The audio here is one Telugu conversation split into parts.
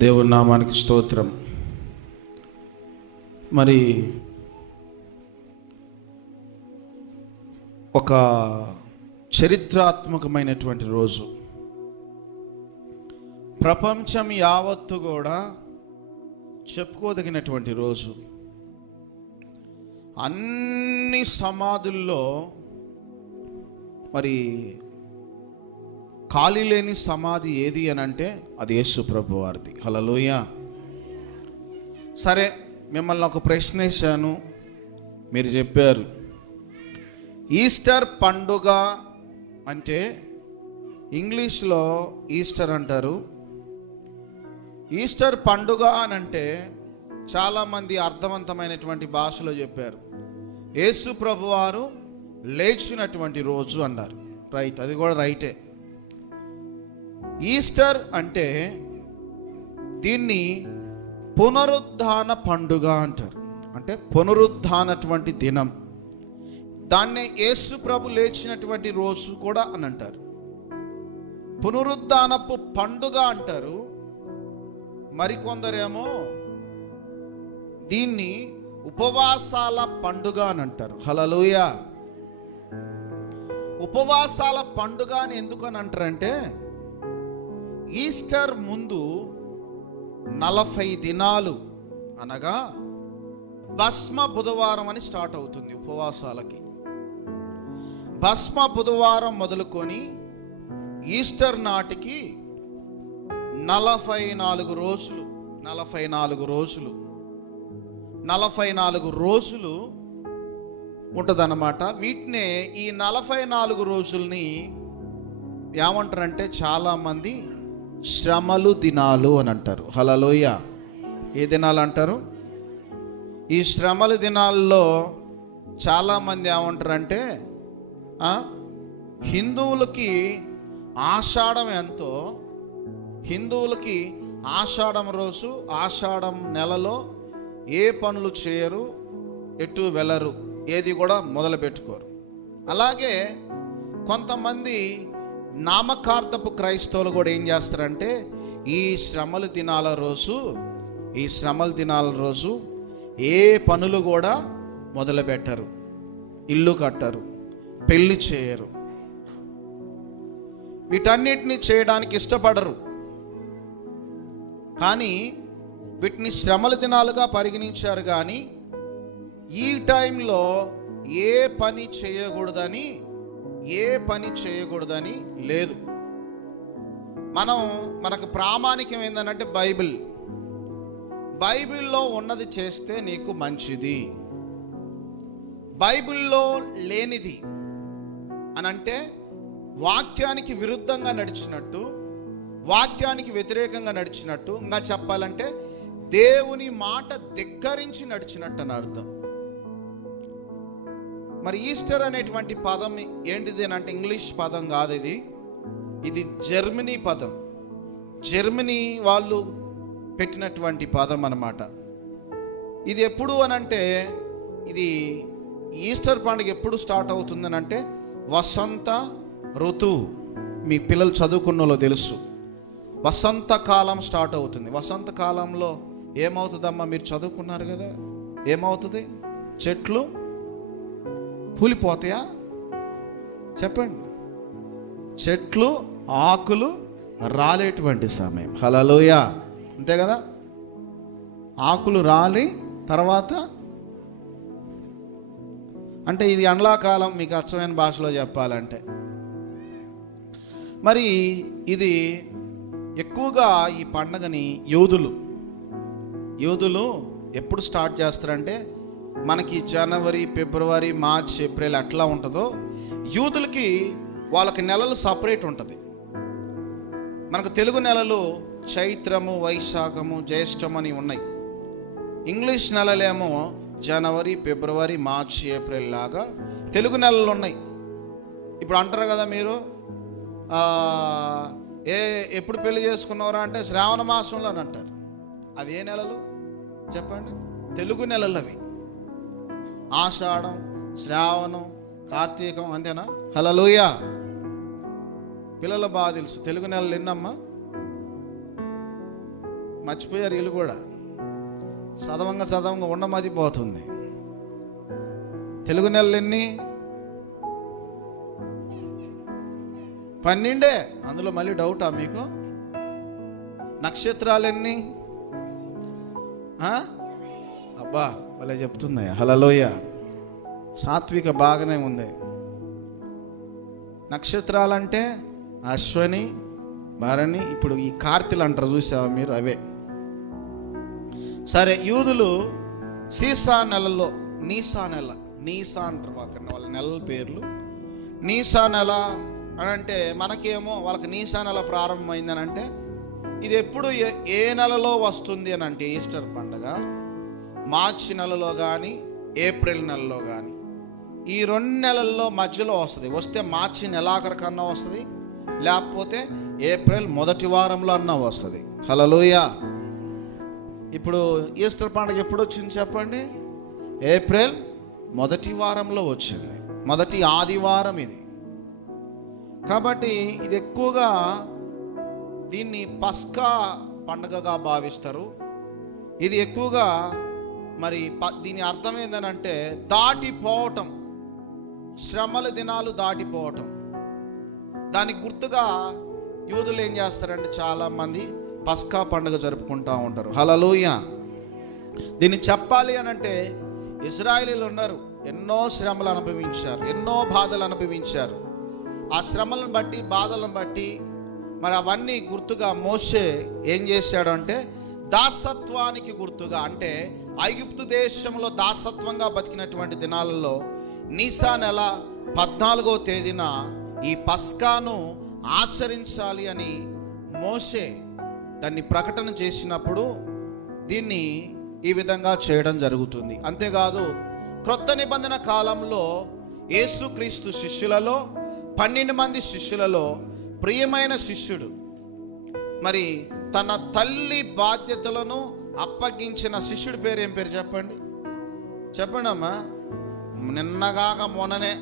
దేవుని నామానికి స్తోత్రం. మరి ఒక చరిత్రాత్మకమైనటువంటి రోజు, ప్రపంచం యావత్తు కూడా చెప్పుకోదగినటువంటి రోజు. అన్ని సమాధుల్లో మరి ఖాళీ లేని సమాధి ఏది అని అంటే అది యేసు ప్రభు వారిది. హల్లెలూయా. సరే, మిమ్మల్ని ఒక ప్రశ్న వేశాను, మీరు చెప్పారు ఈస్టర్ పండుగ అంటే ఇంగ్లీష్లో ఈస్టర్ అంటారు. ఈస్టర్ పండుగ అని అంటే చాలామంది అర్థవంతమైనటువంటి భాషలో చెప్పారు, యేసు ప్రభు వారు లేచినటువంటి రోజు అన్నారు. రైట్, అది కూడా రైటే. ఈస్టర్ అంటే దీన్ని పునరుద్ధాన పండుగ అంటారు. అంటే పునరుద్ధానటువంటి దినం. దాన్నే యేసు ప్రభు లేచినటువంటి రోజు కూడా అని అంటారు. పునరుద్ధానపు పండుగ అంటారు. మరికొందరేమో దీన్ని ఉపవాసాల పండుగ అని అంటారు. హల్లెలూయా. ఉపవాసాల పండుగ అని ఎందుకు అని అంటారంటే, ఈస్టర్ ముందు 40 దినాలు అనగా భస్మ బుధవారం అని స్టార్ట్ అవుతుంది ఉపవాసాలకి. భస్మ బుధవారం మొదలుకొని ఈస్టర్ నాటికి 44 రోజులు 44 రోజులు ఉంటుందన్నమాట. వీటినే ఈ 44 రోజుల్ని ఏమంటారంటే చాలామంది శ్రమలు దినాలు అని అంటారు. హల్లెలూయా. ఏ దినాలు అంటారు? ఈ శ్రమల దినాల్లో చాలామంది ఏమంటారంటే, హిందువులకి ఆషాఢం ఎంతో, హిందువులకి ఆషాఢం రోజు, ఆషాఢం నెలలో ఏ పనులు చేయరు, ఎటు వెళ్ళరు, ఏది కూడా మొదలు పెట్టుకోరు. అలాగే కొంతమంది నామకార్థపు క్రైస్తవులు కూడా ఏం చేస్తారంటే, ఈ శ్రమల దినాల రోజు ఏ పనులు కూడా మొదలు పెట్టరు, ఇల్లు కట్టరు, పెళ్లి చేయరు, వీటన్నిటిని చేయడానికి ఇష్టపడరు. కానీ వీటిని శ్రమల దినాలుగా పరిగణించారు. కానీ ఈ టైంలో ఏ పని చేయకూడదని లేదు. మనకు ప్రామాణికం ఏంటంటే బైబిల్లో ఉన్నది చేస్తే నీకు మంచిది. బైబిల్లో లేనిది అనంటే వాక్యానికి విరుద్ధంగా నడిచినట్టు, వాక్యానికి వ్యతిరేకంగా నడిచినట్టు, ఇంకా చెప్పాలంటే దేవుని మాట ధిక్కరించి నడిచినట్టు అని అర్థం. మరి ఈస్టర్ అనేటువంటి పదం ఏంటిది అని అంటే ఇంగ్లీష్ పదం కాదు, ఇది జర్మనీ పదం. జర్మనీ వాళ్ళు పెట్టినటువంటి పదం అన్నమాట. ఇది ఎప్పుడు అనంటే, ఇది ఈస్టర్ పండుగ ఎప్పుడు స్టార్ట్ అవుతుందని అంటే వసంత ఋతువు. మీ పిల్లలు చదువుకున్నలో తెలుసు, వసంతకాలం స్టార్ట్ అవుతుంది. వసంతకాలంలో ఏమవుతుందమ్మా? మీరు చదువుకున్నారు కదా, ఏమవుతుంది? చెట్లు కూలిపోతాయా? చెప్పండి. చెట్లు ఆకులు రాలేటువంటి సమయం. హల్లెలూయా. అంతే కదా, ఆకులు రాలి తర్వాత అంటే ఇది ఎండాకాలం, మీకు అచ్చమైన భాషలో చెప్పాలంటే. మరి ఇది ఎక్కువగా ఈ పండగని యూదులు ఎప్పుడు స్టార్ట్ చేస్తారంటే, మనకి జనవరి, ఫిబ్రవరి, మార్చ్, ఏప్రిల్ అట్లా ఉంటుందో, యూదులకి వాళ్ళకి నెలలు సపరేట్ ఉంటుంది. మనకు తెలుగు నెలలు చైత్రము, వైశాఖము, జ్యేష్ఠం అని ఉన్నాయి. ఇంగ్లీష్ నెలలేమో జనవరి, ఫిబ్రవరి, మార్చ్, ఏప్రిల్ లాగా తెలుగు నెలలు ఉన్నాయి. ఇప్పుడు అంటారు కదా మీరు, ఎప్పుడు పెళ్లి చేసుకున్నారా అంటే శ్రావణ మాసంలో అని అంటారు. అవి ఏ నెలలు చెప్పండి? తెలుగు నెలలు అవి. ఆషాఢం, శ్రావణం, కార్తీకం, అంతేనా? హల్లెలూయా. పిల్లలు బాగా తెలుసు తెలుగు నెలలు ఎన్నమ్మా? మర్చిపోయారు వీళ్ళు కూడా. చదవంగా ఉండమది పోతుంది. తెలుగు నెలలు ఎన్ని? 12. అందులో మళ్ళీ డౌటా మీకు? నక్షత్రాలు ఎన్ని? అబ్బా భలే చెప్తుంది. హల్లెలూయ. సాత్విక బాగానే ఉంది. నక్షత్రాలంటే అశ్వని, భరణి, ఇప్పుడు ఈ కార్తీలు అంటారు చూసావా మీరు, అవే. సరే, యూదులు సీసా నెలలో నీసా అంటారు అక్కడ వాళ్ళ నెలల పేర్లు. నీసా నెల అని అంటే మనకేమో వాళ్ళకి నీసా నెల ప్రారంభమైందని అంటే ఇది ఎప్పుడు ఏ నెలలో వస్తుంది అని అంటే ఈస్టర్ పండుగ మార్చి నెలలో కానీ ఏప్రిల్ నెలలో కానీ ఈ 2 నెలల్లో మధ్యలో వస్తుంది. వస్తే మార్చి నెలాఖరు కన్నా వస్తుంది, లేకపోతే ఏప్రిల్ మొదటి వారంలో అన్నా వస్తుంది. హల్లెలూయ. ఇప్పుడు ఈస్టర్ పండుగ ఎప్పుడు వచ్చింది చెప్పండి? ఏప్రిల్ మొదటి వారంలో వచ్చింది, మొదటి ఆదివారం ఇది. కాబట్టి ఇది ఎక్కువగా దీన్ని పస్కా పండుగగా భావిస్తారు. ఇది ఎక్కువగా మరి దీని అర్థం ఏంటంటే దాటిపోవటం, శ్రమల దినాలు దాటిపోవటం. దానికి గుర్తుగా యూదులు ఏం చేస్తారంటే చాలామంది పస్కా పండుగ జరుపుకుంటూ ఉంటారు. హల్లెలూయ. దీన్ని చెప్పాలి అని అంటే ఇశ్రాయేలీయులు ఉన్నారు, ఎన్నో శ్రమలు అనుభవించారు, ఎన్నో బాధలు అనుభవించారు. ఆ శ్రమలను బట్టి, బాధలను బట్టి మరి అవన్నీ గుర్తుగా మోషే ఏం చేశాడు అంటే దాసత్వానికి గుర్తుగా, అంటే ఐగుప్తు దేశంలో దాసత్వంగా బతికినటువంటి దినాలలో నీసా నెల 14వ తేదీన ఈ పస్కాను ఆచరించాలి అని మోషే దాన్ని ప్రకటన చేసినప్పుడు దీన్ని ఈ విధంగా చేయడం జరుగుతుంది. అంతేకాదు క్రొత్త నిబంధన కాలంలో యేసుక్రీస్తు శిష్యులలో 12 మంది శిష్యులలో ప్రియమైన శిష్యుడు మరి తన తల్లి బాధ్యతలను అప్పగించిన శిష్యుడి పేరు ఏం పేరు చెప్పండి? చెప్పండి అమ్మా. నిన్నగాక మొన్ననే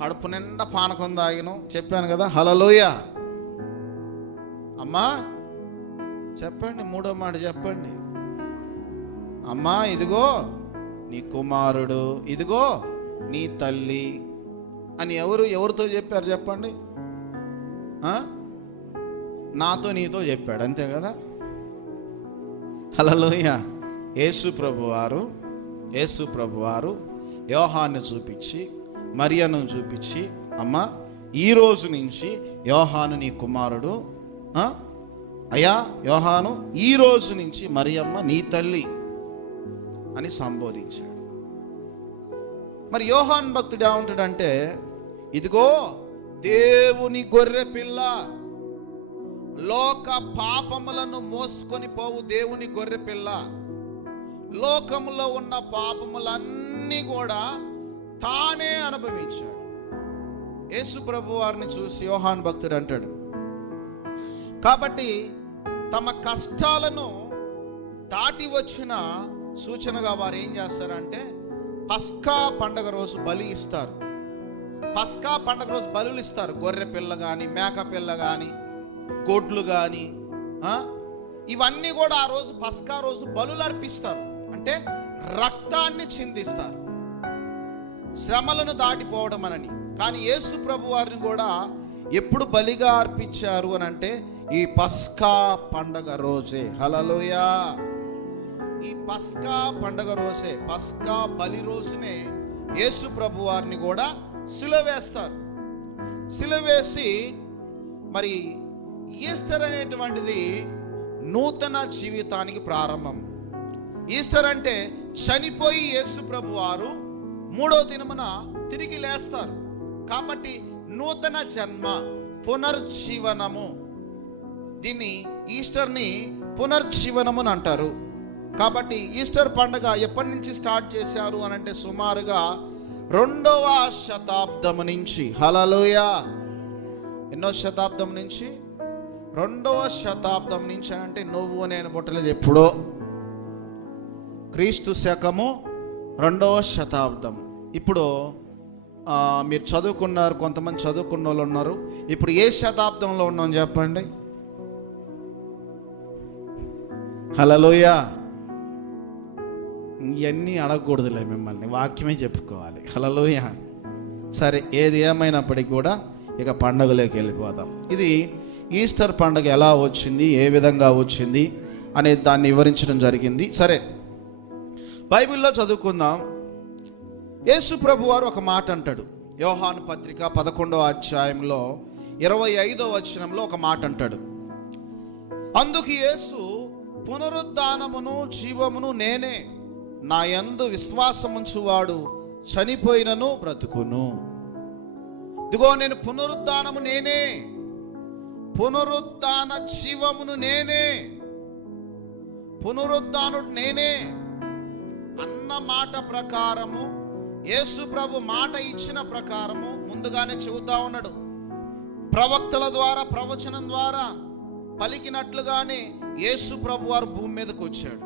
కడుపు నిండా పానకం తాగిను చెప్పాను కదా. హల్లెలూయ. అమ్మా చెప్పండి, 3వ మాట చెప్పండి. అమ్మా ఇదిగో నీ కుమారుడు, ఇదిగో నీ తల్లి అని ఎవరితో చెప్పారు చెప్పండి? నాతో నీతో చెప్పాడు, అంతే కదా. హల్లెలూయా. యేసు ప్రభువారు యోహాను చూపించి, మరియను చూపించి, అమ్మా ఈ రోజు నుంచి యోహాను నీ కుమారుడు, అయ్యా యోహాను ఈ రోజు నుంచి మరియమ్మ నీ తల్లి అని సంబోధించాడు. మరి యోహాను భక్తుడు ఏమంటాడంటే, ఇదిగో దేవుని గొర్రె పిల్ల, లోక పాపములను మోసుకొని పోవు దేవుని గొర్రె పిల్ల, లోకములో ఉన్న పాపములన్నీ కూడా తానే అనుభవించాడు. యేసు ప్రభు వారిని చూసి యోహాను భక్తుడు అంటాడు, కాబట్టి తమ కష్టాలను దాటి వచ్చిన సూచనగా వారు ఏం చేస్తారంటే పస్కా పండగ రోజు బలి ఇస్తారు. పస్కా పండగ రోజు బలులు ఇస్తారు. గొర్రె పిల్ల కానీ, మేక పిల్ల కానీ, గొడ్లు కానీ, ఇవన్నీ కూడా ఆ రోజు పస్కా రోజు బలులు అర్పిస్తారు. అంటే రక్తాన్ని చిందిస్తారు, శ్రమలను దాటిపోవడం అనని. కానీ యేసు ప్రభు వారిని కూడా ఎప్పుడు బలిగా అర్పించారు అని అంటే ఈ పస్కా పండగ రోజే. హల్లెలూయా. ఈ పస్కా పండగ రోజే, పస్కా బలి రోజునే యేసు ప్రభు వారిని కూడా సిలువేస్తారు. సిలువేసి మరి ఈస్టర్ అనేటువంటిది నూతన జీవితానికి ప్రారంభం. ఈస్టర్ అంటే చనిపోయి యేసు ప్రభు వారు 3వ దినమున తిరిగి లేస్తారు. కాబట్టి నూతన జన్మ, పునర్జీవనము, దీన్ని ఈస్టర్ని పునర్జీవనము అని అంటారు. కాబట్టి ఈస్టర్ పండుగ ఎప్పటి నుంచి స్టార్ట్ చేశారు అని అంటే సుమారుగా 2వ శతాబ్దం నుంచి. హల్లెలూయా. ఎన్నో శతాబ్దం నుంచి? 2వ శతాబ్దం నుంచి అని అంటే నువ్వు నేను పుట్టలేదు ఎప్పుడో, క్రీస్తు శకము 2వ శతాబ్దం. ఇప్పుడు మీరు చదువుకున్నారు, కొంతమంది చదువుకున్న వాళ్ళు ఉన్నారు. ఇప్పుడు ఏ శతాబ్దంలో ఉన్నాం చెప్పండి? హల్లెలూయా. ఇవన్నీ అడగకూడదులే, మిమ్మల్ని వాక్యమే చెప్పుకోవాలి. హల్లెలూయా. సరే, ఏది ఏమైనప్పటికీ కూడా ఇక పండగలోకి వెళ్ళిపోదాం. ఇది ఈస్టర్ పండుగ ఎలా వచ్చింది, ఏ విధంగా వచ్చింది అనే దాన్ని వివరించడం జరిగింది. సరే, బైబిల్లో చదువుకుందాం. యేసు ప్రభు వారు ఒక మాట అంటాడు. యోహాను పత్రిక 11వ అధ్యాయంలో 25వ వచనంలో ఒక మాట అంటాడు. అందుకు యేసు, పునరుద్ధానమును జీవమును నేనే, నా యందు విశ్వాసముంచువాడు చనిపోయినను బ్రతుకును. ఇదిగో నేను పునరుద్ధానము నేనే, పునరుద్ధాన జీవమును నేనే, పునరుద్ధానుడు నేనే అన్న మాట ప్రకారము, యేసు ప్రభు మాట ఇచ్చిన ప్రకారము ముందుగానే చెబుతా ఉన్నాడు. ప్రవక్తల ద్వారా, ప్రవచనం ద్వారా పలికినట్లుగానే యేసు ప్రభు వారు భూమి మీదకి వచ్చాడు.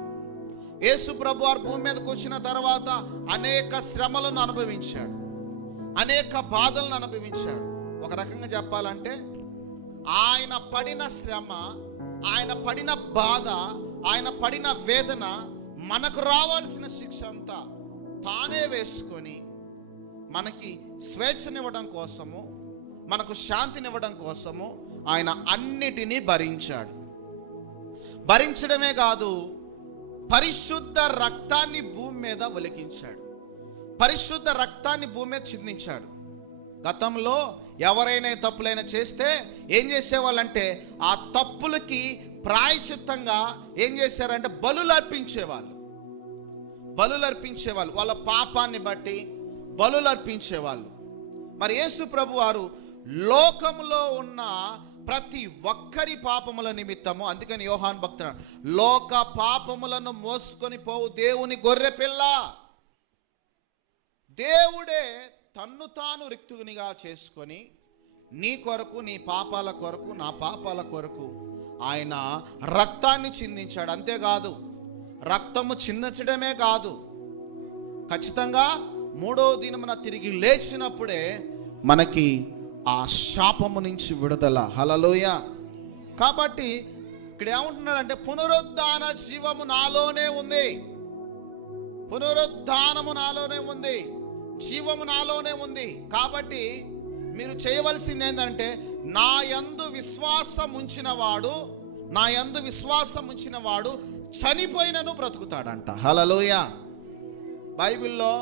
యేసు ప్రభు వారు భూమి మీదకి వచ్చిన తర్వాత అనేక శ్రమలను అనుభవించాడు, అనేక బాధలను అనుభవించాడు. ఒక రకంగా చెప్పాలంటే ఆయన పడిన శ్రమ, ఆయన పడిన బాధ, ఆయన పడిన వేదన, మనకు రావాల్సిన శిక్ష అంతా తానే వేసుకొని మనకి స్వేచ్ఛనివ్వడం కోసము, మనకు శాంతినివ్వడం కోసము ఆయన అన్నిటినీ భరించాడు. భరించడమే కాదు, పరిశుద్ధ రక్తాన్ని భూమి మీద ఒలికించాడు, పరిశుద్ధ రక్తాన్ని భూమి మీద చిందించాడు. గతంలో ఎవరైనా తప్పులైనా చేస్తే ఏం చేసేవాళ్ళంటే ఆ తప్పులకి ప్రాయశ్చిత్తంగా ఏం చేశారంటే బలులు అర్పించేవాళ్ళు, బలులు అర్పించేవాళ్ళు, వాళ్ళ పాపాన్ని బట్టి బలులు అర్పించేవాళ్ళు. మరి యేసు ప్రభు వారు లోకములో ఉన్న ప్రతి ఒక్కరి పాపముల నిమిత్తము, అందుకని యోహాను భక్తుడు, లోక పాపములను మోసుకొని పోవు దేవుని గొర్రె పిల్ల, దేవుడే తన్ను తాను రిక్తునిగా చేసుకొని నీ కొరకు, నీ పాపాల కొరకు, నా పాపాల కొరకు ఆయన రక్తాన్ని చిందించాడు. అంతేకాదు, రక్తము చిందించడమే కాదు, ఖచ్చితంగా 3వ దినమున తిరిగి లేచినప్పుడే మనకి ఆ శాపము నుంచి విడుదల. హల్లెలూయా. కాబట్టి ఇక్కడ ఏమంటున్నాడంటే పునరుద్ధాన జీవము నాలోనే ఉంది, పునరుద్ధానము నాలోనే ఉంది, జీవము నాలోనే ఉంది. కాబట్టి మీరు చేయవలసింది ఏంటంటే నా యందు విశ్వాసం ఉంచినవాడు, నా యందు విశ్వాసం ఉంచినవాడు చనిపోయినను బ్రతుకుతాడంట. హల్లెలూయా. బైబిల్లో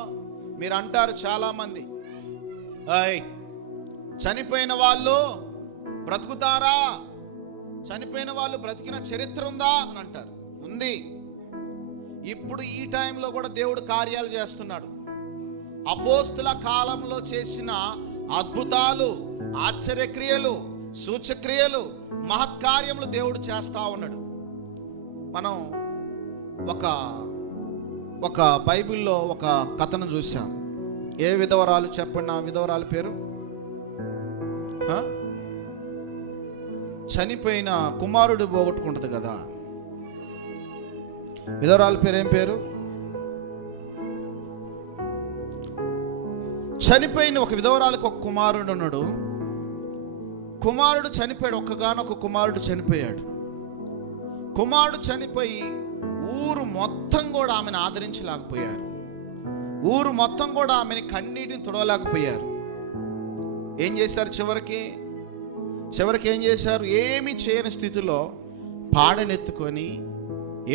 మీరు అంటారు చాలామంది, చనిపోయిన వాళ్ళు బ్రతుకుతారా, చనిపోయిన వాళ్ళు బ్రతికిన చరిత్ర ఉందా అని అంటారు. ఉంది. ఇప్పుడు ఈ టైంలో కూడా దేవుడు కార్యాలు చేస్తున్నాడు. అపోస్తుల కాలంలో చేసిన అద్భుతాలు, ఆశ్చర్యక్రియలు, సూచక్రియలు, మహత్కార్యములు దేవుడు చేస్తా ఉన్నాడు. మనం ఒక బైబిల్లో ఒక కథను చూసాం. ఏ విధవరాలు చెప్పండి, ఆ విధవరాలు పేరు? చనిపోయిన కుమారుడు పోగొట్టుకుంటుంది కదా, విధవరాలు పేరు ఏం పేరు? చనిపోయిన ఒక విధవరాలకు ఒక కుమారుడు ఉన్నాడు. కుమారుడు చనిపోయాడు, ఒక్కగానొక కుమారుడు చనిపోయాడు. కుమారుడు చనిపోయి ఊరు మొత్తం కూడా ఆమెను ఆదరించలేకపోయారు, ఊరు మొత్తం కూడా ఆమెని కన్నీటిని తుడవలేకపోయారు. ఏం చేశారు? చివరికి ఏం చేశారు? ఏమీ చేయని స్థితిలో పాడనెత్తుకొని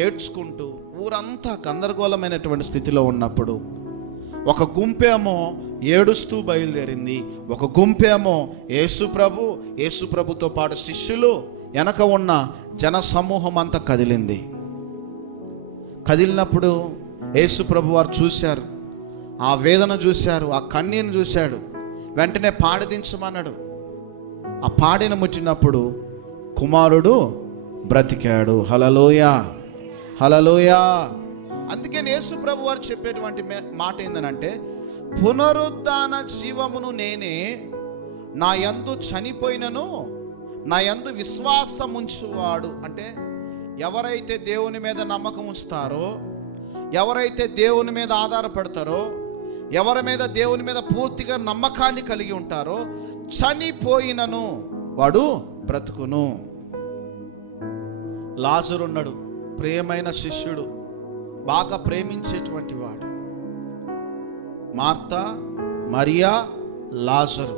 ఏడ్చుకుంటూ ఊరంతా గందరగోళమైనటువంటి స్థితిలో ఉన్నప్పుడు ఒక గుంపేమో ఏడుస్తూ బయలుదేరింది, ఒక గుంపేమో యేసు ప్రభుతో పాటు శిష్యులు, వెనక ఉన్న జన సమూహం అంతా కదిలింది. కదిలినప్పుడు యేసు ప్రభు వారు చూశారు, ఆ వేదన చూశారు, ఆ కన్నీని చూశాడు. వెంటనే పాడదించమన్నాడు. ఆ పాడిన ముట్టినప్పుడు కుమారుడు బ్రతికాడు. హల్లెలూయా, హల్లెలూయా. అందుకే యేసు ప్రభు వారు చెప్పేటువంటి మాట ఏంటంటే పునరుద్ధాన జీవమును నేనే, నా యందు చనిపోయినను నా యందు విశ్వాసం ఉంచువాడు. అంటే ఎవరైతే దేవుని మీద నమ్మకం ఉంచుతారో, ఎవరైతే దేవుని మీద ఆధారపడతారో, ఎవరి మీద దేవుని మీద పూర్తిగా నమ్మకాన్ని కలిగి ఉంటారో, చనిపోయినను వాడు బ్రతుకును. లాజరు ఉన్నాడు, ప్రియమైన శిష్యుడు, బాగా ప్రేమించేటువంటి వాడు. మార్తా, మరియా, లాజరు,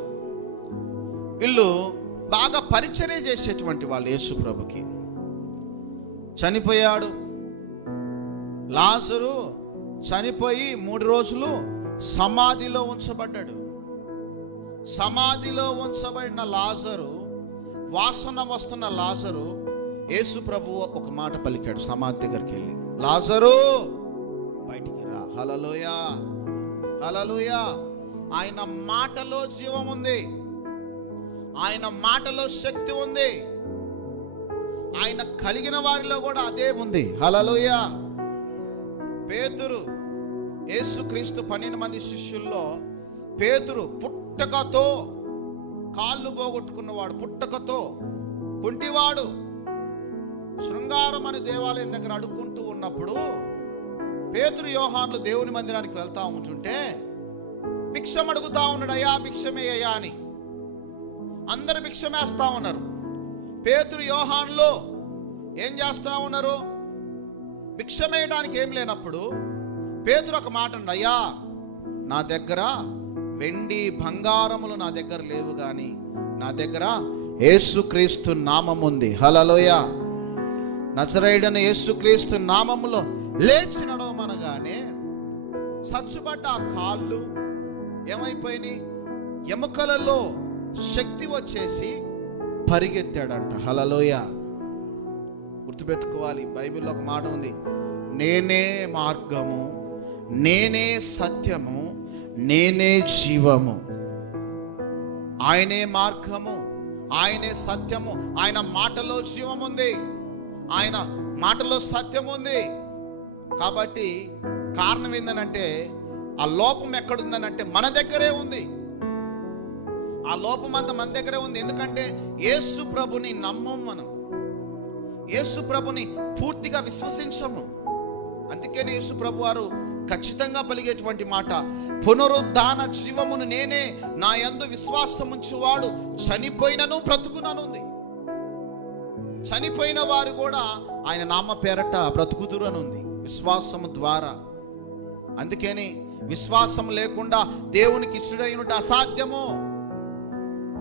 వీళ్ళు బాగా పరిచర్య చేసేటువంటి వాళ్ళు యేసు ప్రభుకి. చనిపోయాడు లాజరు, చనిపోయి 3 రోజులు సమాధిలో ఉంచబడ్డాడు. సమాధిలో ఉంచబడిన లాజరు, వాసన వస్తున్న లాజరు, యేసు ప్రభువు ఒక మాట పలికాడు సమాధి దగ్గరికి వెళ్ళి, లాజరు బయటికి రా. హల్లెలూయా, హల్లెలూయా. ఆయన మాటలో జీవం ఉంది, ఆయన మాటలో శక్తి ఉంది, ఆయన కలిగిన వారిలో కూడా అదే ఉంది. హల్లెలూయా. పేతురు, యేసుక్రీస్తు 12 మంది శిష్యుల్లో పేతురు పుట్టకతో కాళ్ళు పోగొట్టుకున్నవాడు, పుట్టకతో కుంటివాడు, శృంగారం అనే దేవాలయం దగ్గర అడుక్కుంటూ ఉన్నప్పుడు పేతురు, యోహాన్లు దేవుని మందిరానికి వెళ్తా ఉంటుంటే భిక్షం అడుగుతా ఉన్నాడు, అయ్యా భిక్షమేయ్యా అని. అందరు భిక్షమేస్తా ఉన్నారు. పేతురు, యోహాన్లు ఏం చేస్తా ఉన్నారు? భిక్షమేయడానికి ఏం లేనప్పుడు పేతురు ఒక మాట అన్నాడు, అయ్యా నా దగ్గర వెండి బంగారములు నా దగ్గర లేవు, కానీ నా దగ్గర యేసుక్రీస్తు నామం ఉంది. హల్లెలూయా. నజరేయుడైన యేసుక్రీస్తు నామములో లేచి నడవమనగానే చచ్చుబడ్డ ఆ కాళ్ళు ఏమైపోయినాయి? ఎముకలలో శక్తి వచ్చేసి పరిగెత్తాడంట. హల్లెలూయా. గుర్తుపెట్టుకోవాలి, బైబిల్లో ఒక మాట ఉంది, నేనే మార్గము, నేనే సత్యము, నేనే జీవము. ఆయనే మార్గము, ఆయనే సత్యము. ఆయన మాటలో జీవం ఉంది, ఆయన మాటలో సత్యం ఉంది. కాబట్టి కారణం ఏందనంటే, ఆ లోపం ఎక్కడుందనంటే మన దగ్గరే ఉంది. ఆ లోపం అంతా మన దగ్గరే ఉంది. ఎందుకంటే యేసు ప్రభుని నమ్మం, మనం యేసు ప్రభుని పూర్తిగా విశ్వసించము. అందుకని యేసు ప్రభు వారు ఖచ్చితంగా పలిగేటువంటి మాట, పునరుద్ధాన జీవమును నేనే, నా యందు విశ్వాసం ఉంచువాడు చనిపోయినను బ్రతుకుననుంది. చనిపోయిన వారు కూడా ఆయన నామ పేరట బ్రతుకుదురు అని ఉంది, విశ్వాసము ద్వారా. అందుకని విశ్వాసం లేకుండా దేవునికి ఇష్టడైనట్టు అసాధ్యము.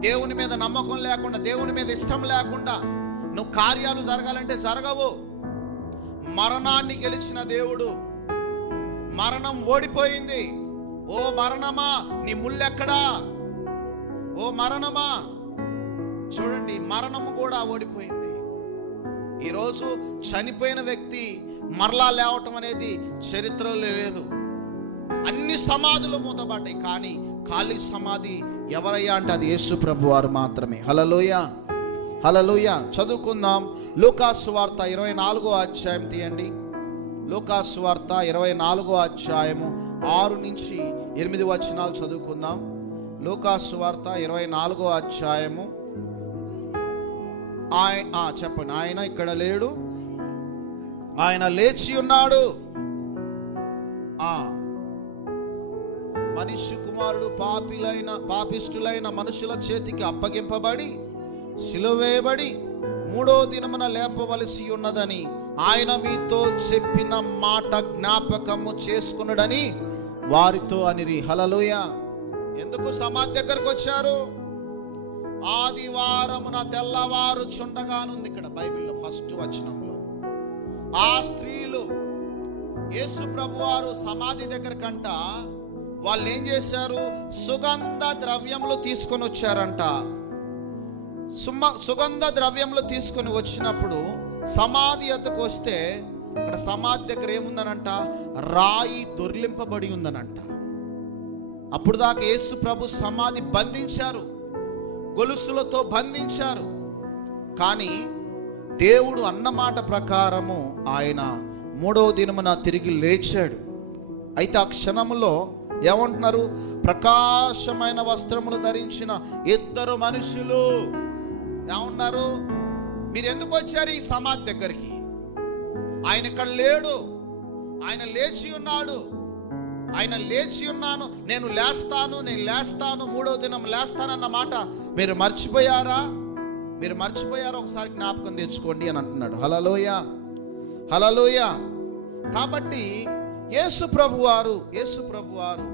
దేవుని మీద నమ్మకం లేకుండా, దేవుని మీద ఇష్టం లేకుండా నువ్వు కార్యాలు జరగాలంటే జరగవు. మరణాన్ని గెలిచిన దేవుడు, మరణం ఓడిపోయింది. ఓ మరణమా నీ ముళ్ళెక్కడా? ఓ మరణమా, చూడండి మరణము కూడా ఓడిపోయింది. ఈరోజు చనిపోయిన వ్యక్తి మరలా లేవటం అనేది చరిత్రలో లేదు. అన్ని సమాధులు మూతబడ్డాయి, కానీ ఖాళీ సమాధి ఎవరయ్యా అంటే అది యేసు ప్రభు వారు మాత్రమే. హల్లెలూయా, హల్లెలూయా. చదువుకుందాం. లూకాసు సువార్త 24వ అధ్యాయం తీయండి. లూకాసు సువార్త 24వ అధ్యాయము 6 నుంచి 8 వచనాలు చదువుకుందాం. లూకాసు సువార్త 24వ అధ్యాయము. చెప్పండి. ఆయన ఇక్కడ లేడు, ఆయన లేచి ఉన్నాడు. మనిషి కుమారుడు పాపిష్టులైన మనుషుల చేతికి అప్పగింపబడి సిలువేయబడి 3వ దినమున లేపవలసి ఉన్నదని ఆయన మీతో చెప్పిన మాట జ్ఞాపకము చేసుకున్నాడని వారితో అనిరి. హల్లెలూయా. ఎందుకు సమాధి దగ్గరకు వచ్చారు? ఆదివారమున తెల్లవారుచుండగానుంది ఇక్కడ బైబిల్లో ఫస్ట్ వచనంలో. ఆ స్త్రీలు యేసు ప్రభు వారు సమాధి దగ్గర కంట వాళ్ళు ఏం చేశారు? సుగంధ ద్రవ్యములు తీసుకొని వచ్చారంట. సుగంధ ద్రవ్యములు తీసుకొని వచ్చినప్పుడు సమాధి వద్దకు వస్తే అక్కడ సమాధి దగ్గర ఏముందనంట? రాయి దొర్లింపబడి ఉందనంట. అప్పుడు దాకా యేసు ప్రభు సమాధి బంధించారు, గొలుసులతో బంధించారు. కానీ దేవుడు అన్నమాట ప్రకారము ఆయన 3వ దినమున తిరిగి లేచాడు. అయితే ఆ క్షణంలో ఏమంటున్నారు? ప్రకాశమైన వస్త్రములు ధరించిన 2 మనుషులు ఏమన్నారు? మీరు ఎందుకు వచ్చారు ఈ సమాధి దగ్గరికి? ఆయన ఇక్కడ లేడు, ఆయన లేచి ఉన్నాడు. ఆయన లేచి ఉన్నాను, నేను లేస్తాను 3వ దినం లేస్తానన్న మాట మీరు మర్చిపోయారా? ఒకసారి జ్ఞాపకం తెచ్చుకోండి అని అంటున్నాడు. హల్లెలూయా. హల్లెలూయా. కాబట్టి యేసు ప్రభువారు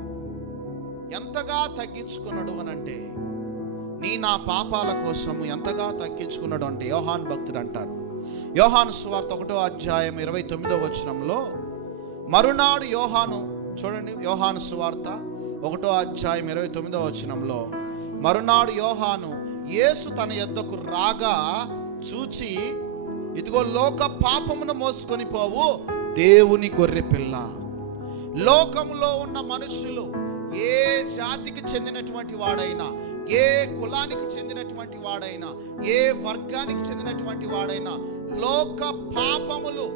ఎంతగా తగ్గించుకున్నాడు అనంటే, నా పాపాల కోసము ఎంతగా తగ్గించుకున్నాడు అంటే, యోహాను భక్తుడు అంటాడు, యోహాను సువార్త 1వ అధ్యాయం 29వ వచనంలో, మరునాడు యోహాను, చూడండి, యోహాను సువార్త 1వ అధ్యాయం 29వ వచనంలో, మరునాడు యోహాను యేసు తన యొద్దకు రాగా చూచి, ఇదిగో లోక పాపమును మోసుకొని పోవు దేవుని గొర్రె పిల్ల. లోకములో ఉన్న మనుషులు, ఏ జాతికి చెందినటువంటి వాడైనా, ఏ కులానికి చెందినటువంటి వాడైనా, ఏ వర్గానికి చెందినటువంటి వాడైనా, లోక పాపములు,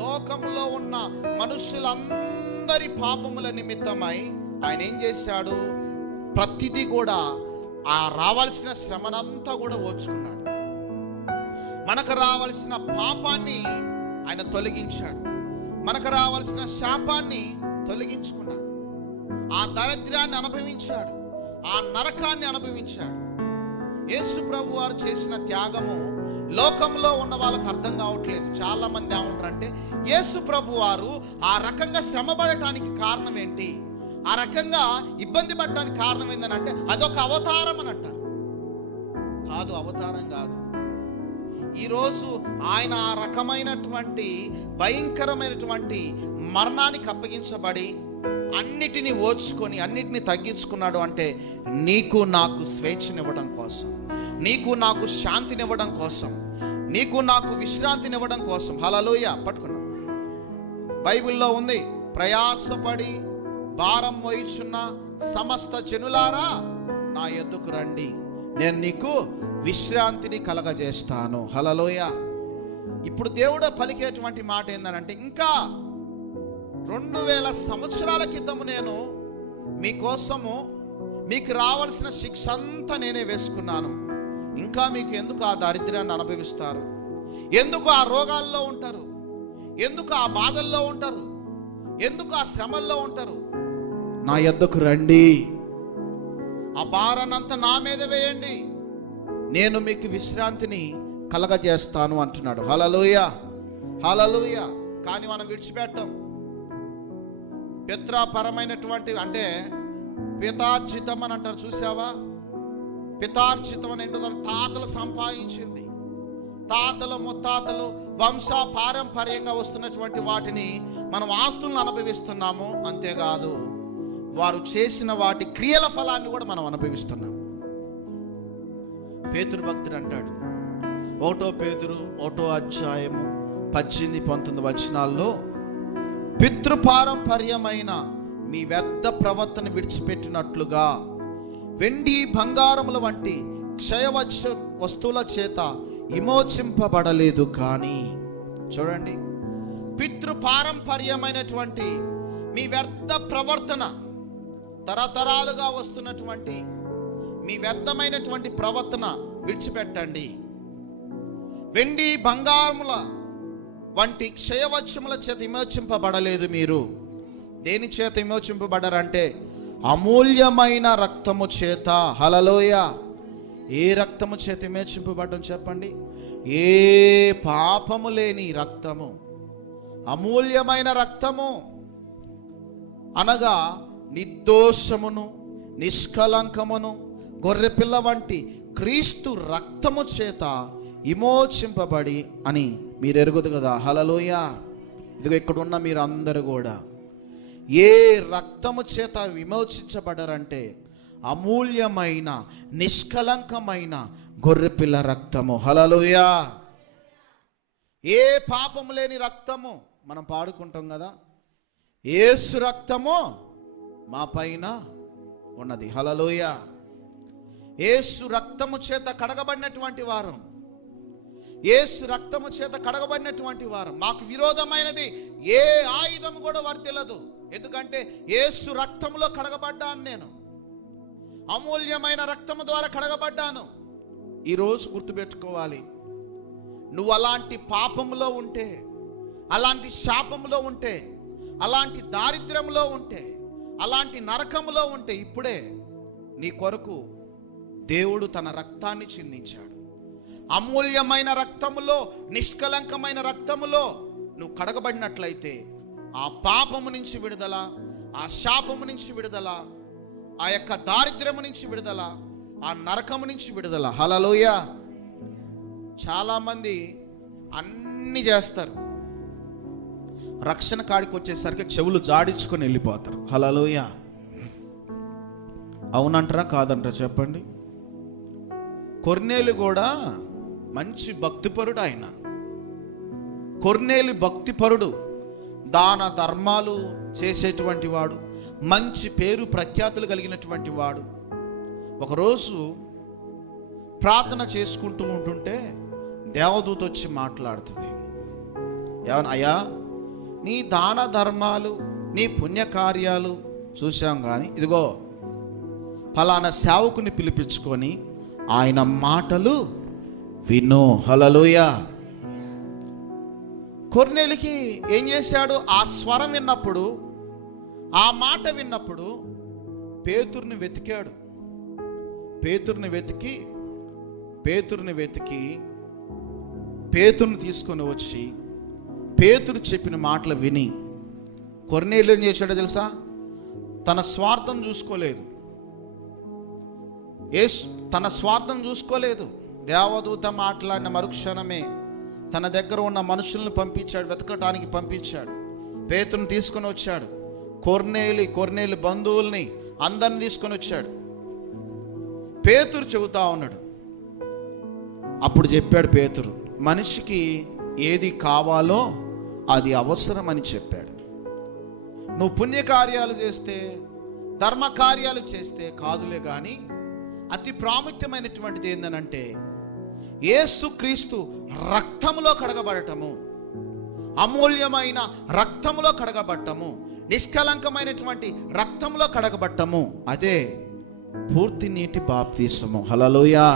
లోకములో ఉన్న మనుషులందరి పాపముల నిమిత్తమై ఆయన ఏం చేశాడు? ప్రతిదీ కూడా ఆ రావాల్సిన శ్రమనంతా కూడా ఓర్చుకున్నాడు. మనకు రావాల్సిన పాపాన్ని ఆయన తొలగించాడు, మనకు రావాల్సిన శాపాన్ని తొలగించుకున్నాడు, ఆ దరిద్రాన్ని అనుభవించాడు, ఆ నరకాన్ని అనుభవించాడు. యేసు ప్రభు వారు చేసిన త్యాగము లోకంలో ఉన్న వాళ్ళకు అర్థం కావట్లేదు. చాలా మంది ఏమంటారంటే, యేసు ప్రభు వారు ఆ రకంగా శ్రమ పడటానికి కారణం ఏంటి, ఆ రకంగా ఇబ్బంది పడటానికి కారణం ఏంటంటే అదొక అవతారం అని అంటారు. కాదు, అవతారం కాదు. ఈరోజు ఆయన ఆ రకమైనటువంటి భయంకరమైనటువంటి మరణానికి అప్పగించబడి అన్నిటినీ ఓర్చుకొని అన్నిటినీ తగ్గించుకున్నాడు అంటే, నీకు నాకు స్వేచ్ఛనివ్వడం కోసం, నీకు నాకు శాంతినివ్వడం కోసం, నీకు నాకు విశ్రాంతినివ్వడం కోసం. హల్లెలూయా. పట్టుకున్నాం. బైబిల్లో ఉంది, ప్రయాసపడి భారం మోయిచున్న సమస్త జనులారా నా యొద్దకు రండి, నేను నీకు విశ్రాంతిని కలగజేస్తాను. హల్లెలూయా. ఇప్పుడు దేవుడు పలికేటువంటి మాట ఏంటంటే, ఇంకా 2000 సంవత్సరాల క్రితము నేను మీకోసము మీకు రావాల్సిన శిక్ష అంతా నేనే వేసుకున్నాను. ఇంకా మీకు ఎందుకు ఆ దారిద్ర్యాన్ని అనుభవిస్తారు? ఎందుకు ఆ రోగాల్లో ఉంటారు? ఎందుకు ఆ బాధల్లో ఉంటారు? ఎందుకు ఆ శ్రమల్లో ఉంటారు? నా యొద్దకు రండి, ఆ భారాన్నంతా నా మీద వేయండి, నేను మీకు విశ్రాంతిని కలగజేస్తాను అంటున్నాడు. హల్లెలూయా, హల్లెలూయా. కానీ మనం విడిచిపెట్టాం. పిత్రాపరమైనటువంటి, అంటే పితార్జితం అని అంటారు, చూసావా? పితార్జితం అని ఏంటో, తాతలు సంపాదించింది, తాతలు ముత్తాతలు వంశ పారంపర్యంగా వస్తున్నటువంటి వాటిని మనం ఆస్తులను అనుభవిస్తున్నాము. అంతేకాదు, వారు చేసిన వాటి క్రియల ఫలాన్ని కూడా మనం అనుభవిస్తున్నాం. పేతురు భక్తుడు అంటాడు, 1 పేతురు 1వ అధ్యాయము 18-19 వచనాల్లో, పితృపారంపర్యమైన మీ వ్యర్థ ప్రవర్తన విడిచిపెట్టినట్లుగా వెండి బంగారముల వంటి క్షయవచ్చ వస్తువుల చేత విమోచింపబడలేదు కానీ, చూడండి, పితృపారంపర్యమైనటువంటి మీ వ్యర్థ ప్రవర్తన, తరతరాలుగా వస్తున్నటువంటి మీ వ్యర్థమైనటువంటి ప్రవర్తన విడిచిపెట్టండి. వెండి బంగారముల వంటి క్షయవచ్చముల చేత విమోచింపబడలేదు. మీరు దేని చేత విమోచింపబడరంటే, అమూల్యమైన రక్తము చేత. హల్లెలూయా. ఏ రక్తము చేత విమోచింపబడడం చెప్పండి? ఏ పాపము లేని రక్తము, అమూల్యమైన రక్తము అనగా నిర్దోషమును నిష్కలంకమును గొర్రెపిల్ల వంటి క్రీస్తు రక్తము చేత విమోచింపబడి అని మీరు ఎరుగుదు కదా. హల్లెలూయా. ఇదిగో ఇక్కడ ఉన్న మీరు అందరూ కూడా ఏ రక్తము చేత విమోచించబడరంటే, అమూల్యమైన నిష్కలంకమైన గొర్రెపిల్ల రక్తము. హల్లెలూయా. ఏ పాపము లేని రక్తము. మనం పాడుకుంటాం కదా, యేసు రక్తము మా పైన ఉన్నది. హల్లెలూయా. యేసు రక్తము చేత కడగబడినటువంటి వారం, యేసు రక్తము చేత కడగబడినటువంటి వారం. మాకు విరోధమైనది ఏ ఆయుధం కూడా వర్తిల్లదు. ఎందుకంటే యేసు రక్తములో కడగబడ్డాను, నేను అమూల్యమైన రక్తము ద్వారా కడగబడ్డాను. ఈరోజు గుర్తుపెట్టుకోవాలి, నువ్వు అలాంటి పాపములో ఉంటే, అలాంటి శాపములో ఉంటే, అలాంటి దారిద్ర్యంలో ఉంటే, అలాంటి నరకములో ఉంటే, ఇప్పుడే నీ కొరకు దేవుడు తన రక్తాన్ని చిందించాడు. అమూల్యమైన రక్తములో, నిష్కలంకమైన రక్తములో నువ్వు కడగబడినట్లయితే ఆ పాపము నుంచి విడుదల, ఆ శాపము నుంచి విడుదల, ఆ యొక్క దారిద్ర్యము నుంచి విడుదల, ఆ నరకము నుంచి విడుదల. హల్లెలూయా. చాలామంది అన్నీ చేస్తారు, రక్షణ కాడికి వచ్చేసరికి చెవులు జాడించుకొని వెళ్ళిపోతారు. హల్లెలూయా. అవునంటారా కాదంటారా చెప్పండి? కొర్నేలు కూడా మంచి భక్తిపరుడు. ఆయన కొర్నేలు భక్తిపరుడు, దాన ధర్మాలు చేసేటువంటి వాడు, మంచి పేరు ప్రఖ్యాతులు కలిగినటువంటి వాడు. ఒకరోజు ప్రార్థన చేసుకుంటూ ఉంటుంటే దేవదూత వచ్చి మాట్లాడుతుంది. ఏమన్నా, అయ్యా నీ దాన ధర్మాలు, నీ పుణ్యకార్యాలు చూసాం, కానీ ఇదిగో ఫలానా సేవకుని పిలిపించుకొని ఆయన మాటలు విను. హల్లెలూయా. కొర్నేలికి ఏం చేశాడు? ఆ స్వరం విన్నప్పుడు, ఆ మాట విన్నప్పుడు పేతురుని వెతికాడు. పేతురుని వెతికి పేతురుని తీసుకొని వచ్చి పేతురు చెప్పిన మాటలు విని, కొర్నేలు ఏం చేశాడో తెలుసా? తన స్వార్థం చూసుకోలేదు. దేవదూత మాట్లాడిన మరుక్షణమే తన దగ్గర ఉన్న మనుషులను పంపించాడు, వెతకటానికి పంపించాడు. పేతురుని తీసుకొని వచ్చాడు. కొర్నేలి బంధువుల్ని అందరిని తీసుకొని వచ్చాడు. పేతురు చెబుతా ఉన్నాడు. అప్పుడు చెప్పాడు పేతురు, మనిషికి ఏది కావాలో అది అవసరమని చెప్పాడు. నువ్వు పుణ్యకార్యాలు చేస్తే, ధర్మకార్యాలు చేస్తే కాదులే, కానీ అతి ప్రాముఖ్యమైనటువంటిది ఏందనంటే యేసుక్రీస్తు రక్తములో కడగబడటము, అమూల్యమైన రక్తములో కడగబడటము, నిష్కలంకమైనటువంటి రక్తంలో కడగబడటము, అదే పూర్తి నీటి బాప్తీసము. హల్లెలూయా.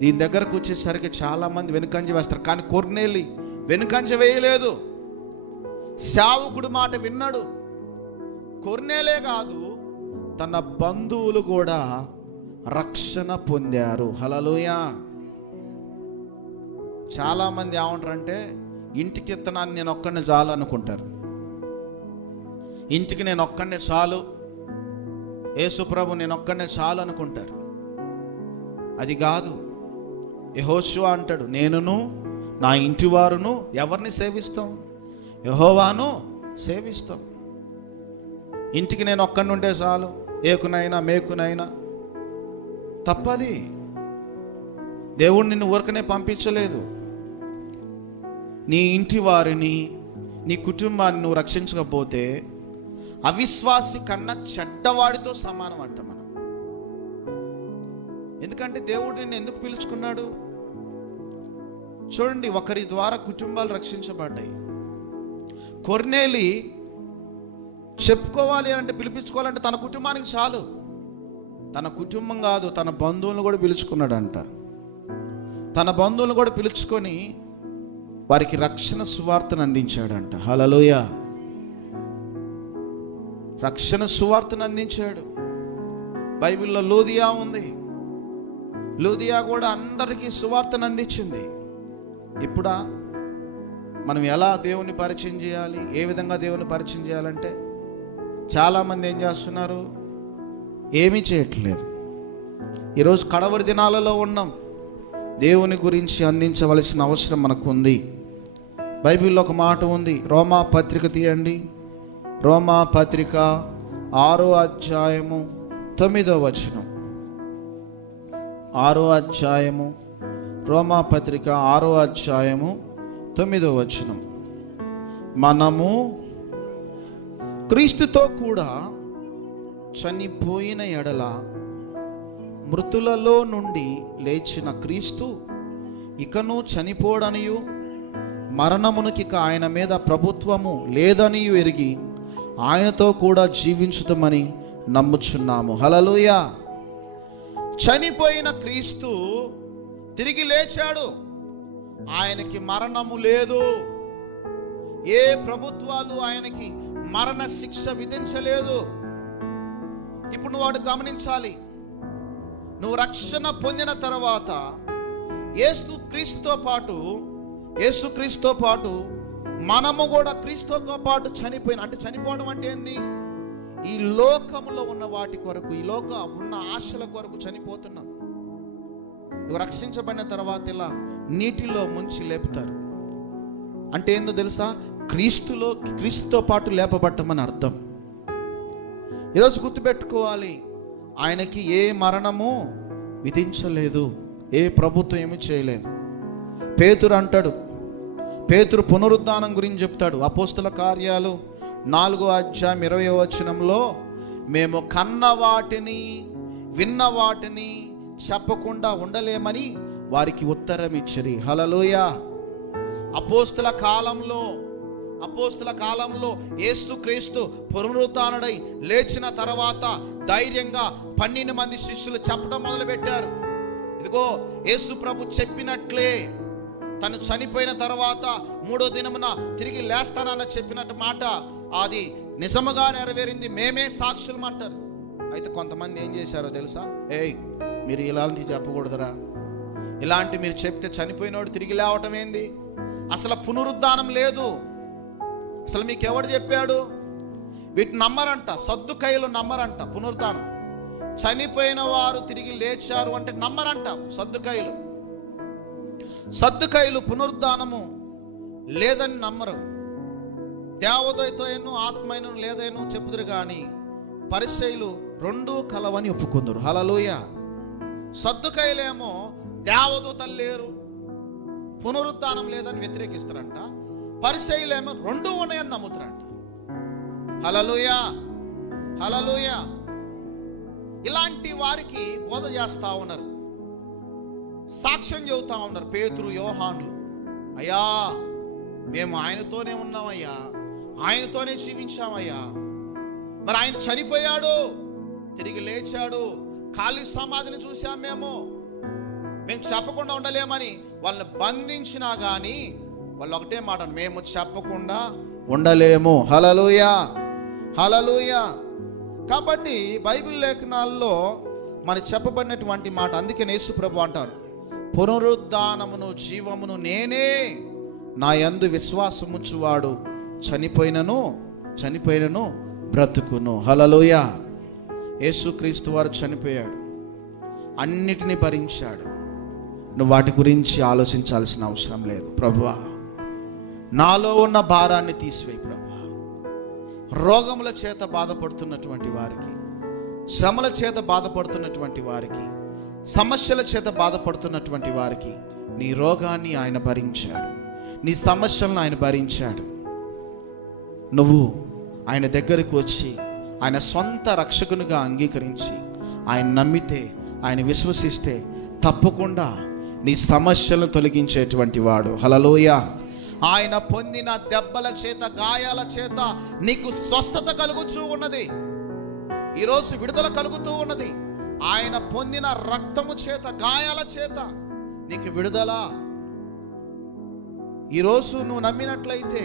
దీని దగ్గరకు వచ్చేసరికి చాలామంది వెనుకంజ వేస్తారు, కానీ కొర్నేలి వెనుకంజ వేయలేదు. సేవకుడి మాట విన్నాడు. కొర్నేలే కాదు, తన బంధువులు కూడా రక్షణ పొందారు. హల్లెలూయా. చాలామంది ఏమంటారంటే, ఇంటికి ఇత్తనాన్ని నేను ఒక్కడిని చాలు అనుకుంటారు. ఇంటికి నేను ఒక్కడినే చాలు, యేసుప్రభు నేను ఒక్కడినే చాలు అనుకుంటారు. అది కాదు. యెహోషువ అంటాడు, నేనును నా ఇంటి వారును ఎవరిని సేవిస్తాం? యెహోవాను సేవిస్తాం. ఇంటికి నేను ఒక్కడిని ఉంటే చాలు, ఏకునైనా మేకునైనా తప్పది. దేవుడు నిన్ను ఊరకనే పంపించలేదు. నీ ఇంటి వారిని, నీ కుటుంబాన్ని నువ్వు రక్షించకపోతే అవిశ్వాసి కన్నా చెడ్డవాడితో సమానం అంట మనం. ఎందుకంటే దేవుడు నిన్ను ఎందుకు పిలుచుకున్నాడు? చూడండి, ఒకరి ద్వారా కుటుంబాలు రక్షించబడ్డాయి. కొర్నేలి చెప్పుకోవాలి అంటే, పిలిపించుకోవాలంటే తన కుటుంబానికి చాలు. తన కుటుంబం కాదు, తన బంధువులను కూడా పిలుచుకున్నాడంట. తన బంధువులను కూడా పిలుచుకొని వారికి రక్షణ సువార్తను అందించాడంట. హల్లెలూయా. రక్షణ సువార్తను అందించాడు. బైబిల్లో లూదియా ఉంది. లూదియా కూడా అందరికీ సువార్తను అందించింది. ఇప్పుడా మనం ఎలా దేవుని పరిచయం చేయాలి, ఏ విధంగా దేవుని పరిచయం చేయాలంటే చాలామంది ఏం చేస్తున్నారు? ఏమీ చేయట్లేదు. ఈరోజు కడవరి దినాలలో ఉన్నాం. దేవుని గురించి అందించవలసిన అవసరం మనకు ఉంది. బైబిల్లో ఒక మాట ఉంది. రోమా పత్రిక తీయండి. రోమా పత్రిక 6వ అధ్యాయము 9వ వచనం. 6వ అధ్యాయము, రోమా పత్రిక 6వ అధ్యాయము 9వ వచనం. మనము క్రీస్తుతో కూడా చనిపోయిన ఎడల మృతులలో నుండి లేచిన క్రీస్తు ఇకను చనిపోడనియు మరణమునికి ఆయన మీద ప్రభుత్వము లేదనియు ఎరిగి ఆయనతో కూడా జీవించుదామని నమ్ముచున్నాము. హల్లెలూయా. చనిపోయిన క్రీస్తు తిరిగి లేచాడు. ఆయనకి మరణము లేదు. ఏ ప్రభుత్వాలు ఆయనకి మరణ శిక్ష విధించలేదు. ఇప్పుడు నువ్వు వాడు గమనించాలి. నువ్వు రక్షణ పొందిన తర్వాత యేసు క్రీస్తుతో పాటు యేసుక్రీస్తుతో పాటు మనము కూడా క్రీస్తుతో పాటు అంటే చనిపోవడం అంటే ఏంది? ఈ లోకంలో ఉన్న వాటి కొరకు, ఈ ఉన్న ఆశల కొరకు చనిపోతున్నాం. రక్షించబడిన తర్వాత ఇలా నీటిలో ముంచి లేపుతారు. అంటే ఏందో తెలుసా? క్రీస్తుతో పాటు లేపబట్టమని అర్థం. ఈరోజు గుర్తుపెట్టుకోవాలి, ఆయనకి ఏ మరణము విధించలేదు, ఏ ప్రభుత్వం ఏమీ చేయలేదు. పేతురు అంటాడు, పేతురు పునరుద్ధానం గురించి చెప్తాడు. అపోస్తల కార్యాలు 4వ అధ్యాయం 20వ వచనంలో, మేము కన్న వాటిని విన్న వాటిని చెప్పకుండా ఉండలేమని వారికి ఉత్తరం ఇచ్చిరి. హల్లెలూయా. అపోస్తల కాలంలో యేసుక్రీస్తు పునరుద్ధానుడై లేచిన తర్వాత ధైర్యంగా 12 మంది శిష్యులు చెప్పడం మొదలుపెట్టారు. ఇదిగో యేసు ప్రభు చెప్పినట్లే తను చనిపోయిన తర్వాత 3వ దినమున తిరిగి లేస్తానన్న చెప్పినట్టు మాట అది నిజముగా నెరవేరింది, మేమే సాక్షులం అంటారు. అయితే కొంతమంది ఏం చేశారో తెలుసా? మీరు ఇలాంటివి చెప్పకూడదురా, ఇలాంటి మీరు చెప్తే చనిపోయినోడు తిరిగి లేవటం ఏంది? అసలు పునరుద్ధానం లేదు. అసలు మీకు ఎవడు చెప్పాడు? వీటిని నమ్మరంట, సద్దుకయ్యులు నమ్మరంట. పునరుద్ధానం, చనిపోయిన వారు తిరిగి లేచారు అంటే నమ్మరంట సద్దుకయ్యులు పునరుద్ధానము లేదని నమ్మరు. దేవదయతో ఆత్మైను లేదైనా చెప్పుదురు కానీ పరిసయ్యులు రెండూ కలవని ఒప్పుకుందరు. హల్లెలూయా. సద్దుకయ్యులేమో దేవదూతలు లేరు, పునరుద్ధానం లేదని వ్యతిరేకిస్తారంట. పరిసయ్యులేమో రెండూ ఉన్నాయని నమ్ముతారంట. హల్లెలూయా, హల్లెలూయా. ఇలాంటి వారికి బోధ చేస్తూ ఉన్నారు, సాక్ష్యం చెబుతా ఉన్నారు పేతురు, యోహాన్లు. అయ్యా, మేము ఆయనతోనే ఉన్నామయ్యా, ఆయనతోనే జీవించామయ్యా. మరి ఆయన చనిపోయాడు, తిరిగి లేచాడు, ఖాళీ సమాధిని చూసాం. మేము చెప్పకుండా ఉండలేమని వాళ్ళని బంధించినా కానీ వాళ్ళు ఒకటే మాట, మేము చెప్పకుండా ఉండలేము. హల్లెలూయా, హల్లెలూయా. కాబట్టి బైబిల్ లేఖనాల్లో మనకు చెప్పబడినటువంటి మాట, అందుకే యేసు ప్రభు అంటారు, పునరుద్ధానమును జీవమును నేనే, నా యందు విశ్వాసముంచువాడు చనిపోయినను బ్రతుకును. హల్లెలూయా. యేసుక్రీస్తు వారు చనిపోయాడు, అన్నిటినీ భరించాడు. నువ్వు వాటి గురించి ఆలోచించాల్సిన అవసరం లేదు. ప్రభువా, నాలో ఉన్న భారాన్ని తీసివేయి ప్రభువా. రోగముల చేత బాధపడుతున్నటువంటి వారికి, శ్రమల చేత బాధపడుతున్నటువంటి వారికి, సమస్యల చేత బాధపడుతున్నటువంటి వారికి నీ రోగాన్ని ఆయన భరించాడు, నీ సమస్యలను ఆయన భరించాడు. నువ్వు ఆయన దగ్గరికి వచ్చి ఆయన సొంత రక్షకునిగా అంగీకరించి ఆయన నమ్మితే, ఆయన విశ్వసిస్తే తప్పకుండా నీ సమస్యలను తొలగించేటువంటి వాడు. హల్లెలూయా. ఆయన పొందిన దెబ్బల చేత, గాయాల చేత నీకు స్వస్థత కలుగుతూ ఉన్నది, ఈరోజు విడుదల కలుగుతూ ఉన్నది. ఆయన పొందిన రక్తము చేత, గాయాల చేత నీకు విడుదల. ఈరోజు నువ్వు నమ్మినట్లయితే